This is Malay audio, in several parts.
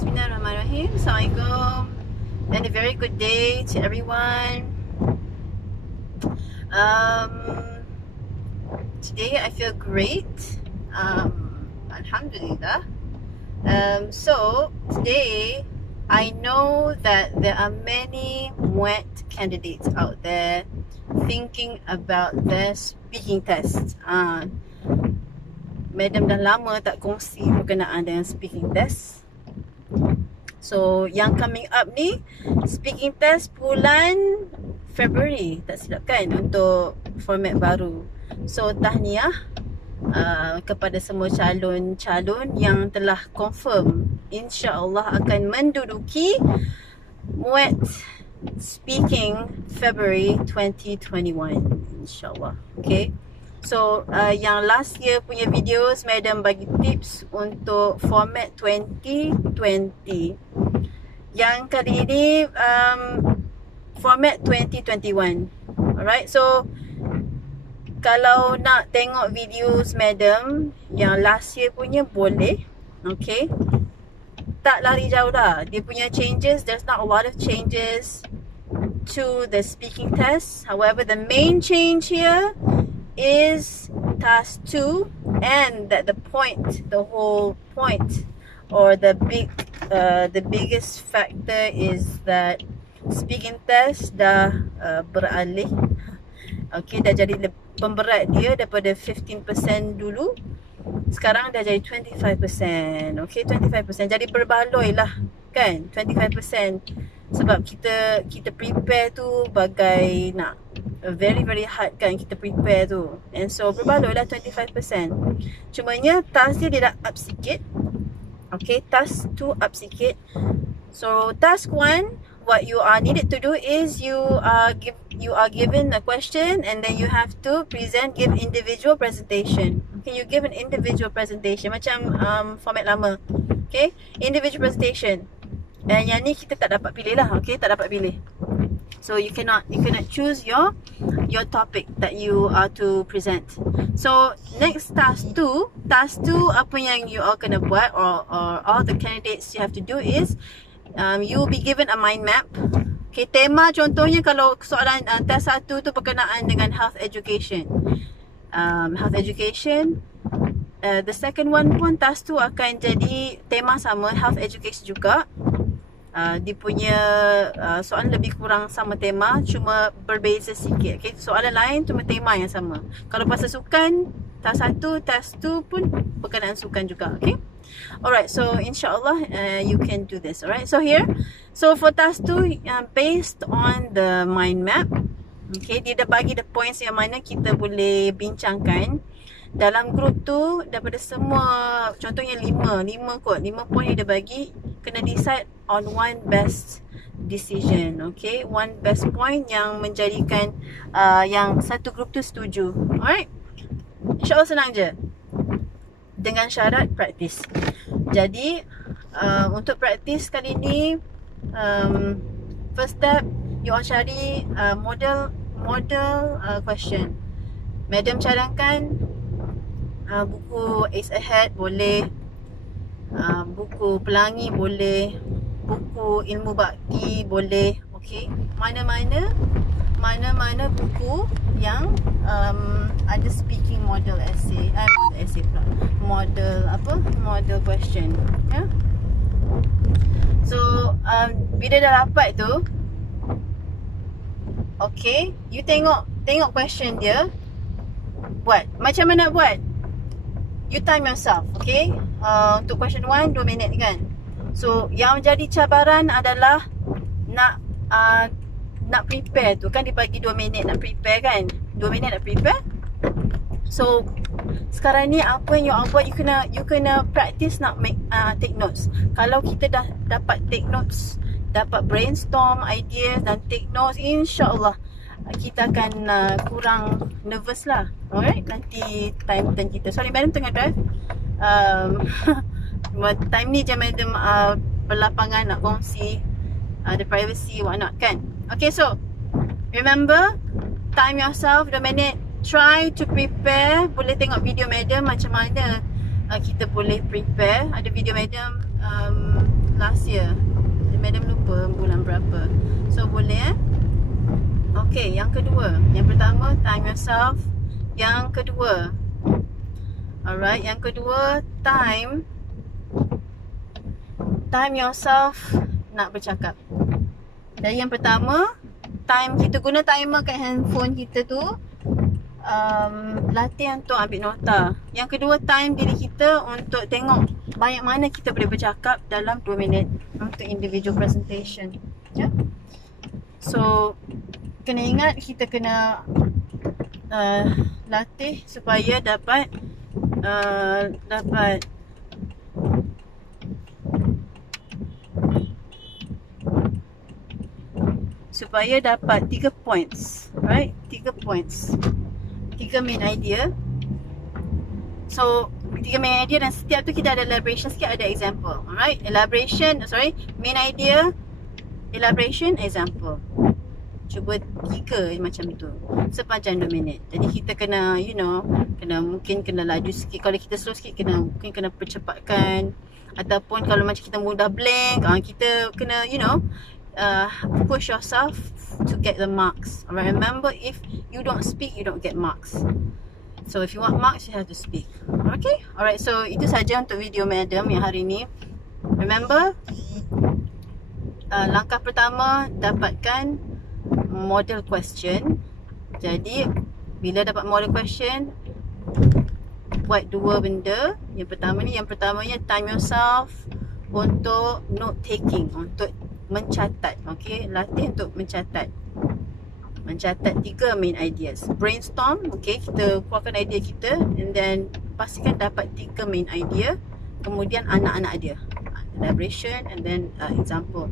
Bismillahirrahmanirrahim. Assalamualaikum. And a very good day to everyone. Today I feel great. Alhamdulillah. So today I know that there are many Muet candidates out there thinking about their speaking test. Madam dah lama tak kongsi berkenaan dengan speaking test. So yang coming up ni speaking test bulan Februari, tak silap kan, untuk format baru. So tahniah kepada semua calon-calon yang telah confirm inshaaALLah akan menduduki Muet speaking February 2021 inshaaALlah. Okay. So yang last year punya videos, Madam bagi tips untuk format 2020. Yang kali ini format 2021. Alright, so kalau nak tengok videos Madam yang last year punya boleh. Okay, tak lari jauh dah. Dia punya changes, there's not a lot of changes to the speaking test. However, the main change here is task 2, and that the whole point or the biggest factor is that speaking test dah beralih. Okay, dah jadi pemberat dia daripada 15% dulu, sekarang dah jadi 25%. Okay, 25%. Jadi berbaloi lah kan, 25%. Sebab kita prepare tu bagai nak very hard kan, kita prepare tu. And so berbaloi lah 25%. Cumanya task dia dah up sikit. Okay, task 2 up sikit. So task 1, what you are needed to do is you are given a question, and then you have to give individual presentation. Okay, you give an individual presentation macam format lama. Okay, individual presentation. Dan yang ni kita tak dapat pilih lah. Okay, tak dapat pilih. So you cannot choose your topic that you are to present. So next task 2 apa yang you all kena buat, or all the candidates you have to do is you will be given a mind map. Okay, tema contohnya kalau soalan task 1 tu berkenaan dengan health education. The second one pun task 2 akan jadi tema sama, health education juga. Dia punya soalan lebih kurang sama tema, cuma berbeza sikit. Okay, soalan lain cuma tema yang sama. Kalau pasal sukan, task 1, task 2 pun berkenaan sukan juga. Okay, alright, so inshaaALLah you can do this. Alright, so here, so for task 2, based on the mind map, okay, dia dah bagi the points yang mana kita boleh bincangkan dalam grup tu. Daripada semua, contohnya 5 point yang dia bagi, kena decide on one best decision. Okay, one best point yang menjadikan yang satu grup tu setuju. Alright, InsyaAllah senang je, dengan syarat praktis. Jadi untuk praktis kali ni, first step, you all cari model question. Madam cadangkan buku Ace Ahead boleh, buku Pelangi boleh, buku Ilmu Bakti boleh. Okay, mana-mana buku yang ada speaking model essay, model question, ya. So bila dah dapat tu, okay, you tengok question dia, buat macam mana buat. You time yourself. Okay, untuk question 1 2 minit kan. So yang jadi cabaran adalah nak prepare tu kan, dibagi 2 minit nak prepare kan, 2 minit nak prepare. So sekarang ni apa yang you all buat, you kena practice nak take notes. Kalau kita dah dapat take notes, dapat brainstorm ideas dan take notes, inshaaALLah kita akan kurang nervous lah. Alright, nanti time turn kita. Sorry, Madam tengah drive. Time ni je Madam berlapangan nak kongsi the privacy what not kan. Okay, so remember, time yourself 2 minit. Try to prepare. Boleh tengok video Madam macam mana kita boleh prepare. Ada video Madam last year. Madam lupa bulan berapa. So boleh Okay, yang kedua. Yang pertama, time yourself. Yang kedua, alright, yang kedua, time yourself nak bercakap. Jadi yang pertama, time kita guna timer kat handphone kita tu, latih untuk ambil nota. Yang kedua, time diri kita untuk tengok banyak mana kita boleh bercakap dalam 2 minit untuk individual presentation. Ya. So kena ingat kita kena latih supaya dapat 3 points, right? 3 points, 3 main idea. So 3 main idea, dan setiap tu kita ada elaboration sikit, ada example. Alright, main idea, elaboration, example. Cuba 3 macam tu sepanjang 2 minit. Jadi kita kena, mungkin kena laju sikit. Kalau kita slow sikit, mungkin kena percepatkan. Ataupun kalau macam kita mudah blank, kita kena, push yourself to get the marks. Alright, remember, if you don't speak, you don't get marks. So if you want marks, you have to speak. Okay, alright, so itu saja untuk video madam yang hari ni. Remember, langkah pertama, dapatkan model question. Jadi bila dapat model question, buat 2 benda. Yang pertamanya time yourself untuk note taking, untuk mencatat. Okay, latih untuk mencatat 3 main ideas. Brainstorm, okay, kita keluarkan idea kita, and then pastikan dapat 3 main idea, kemudian anak-anak dia, elaboration, and then example.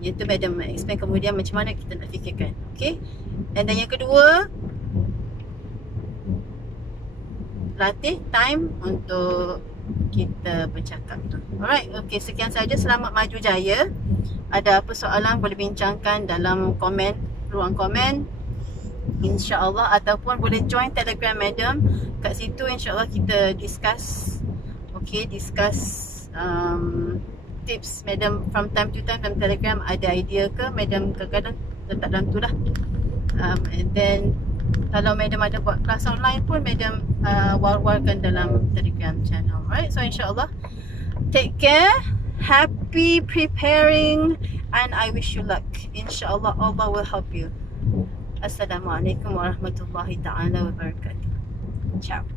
Itu madam explain kemudian macam mana kita nak fikirkan. Okay, and then yang kedua, latih time untuk kita bercakap tu. Alright, okay, sekian saja. Selamat maju jaya. Ada apa soalan boleh bincangkan dalam komen, ruang komen, inshaaALLah, ataupun boleh join Telegram madam. Kat situ inshaaALLah kita discuss, okay, tips madam from time to time dalam Telegram. Ada idea ke madam kadang-kadang letak dalam tu lah. And then kalau madam ada buat kelas online pun madam war-warkan dalam Telegram channel. Alright, so inshaallah, take care, happy preparing, and I wish you luck. Inshaallah Allah will help you. Assalamualaikum warahmatullahi ta'ala wabarakatuh. Ciao.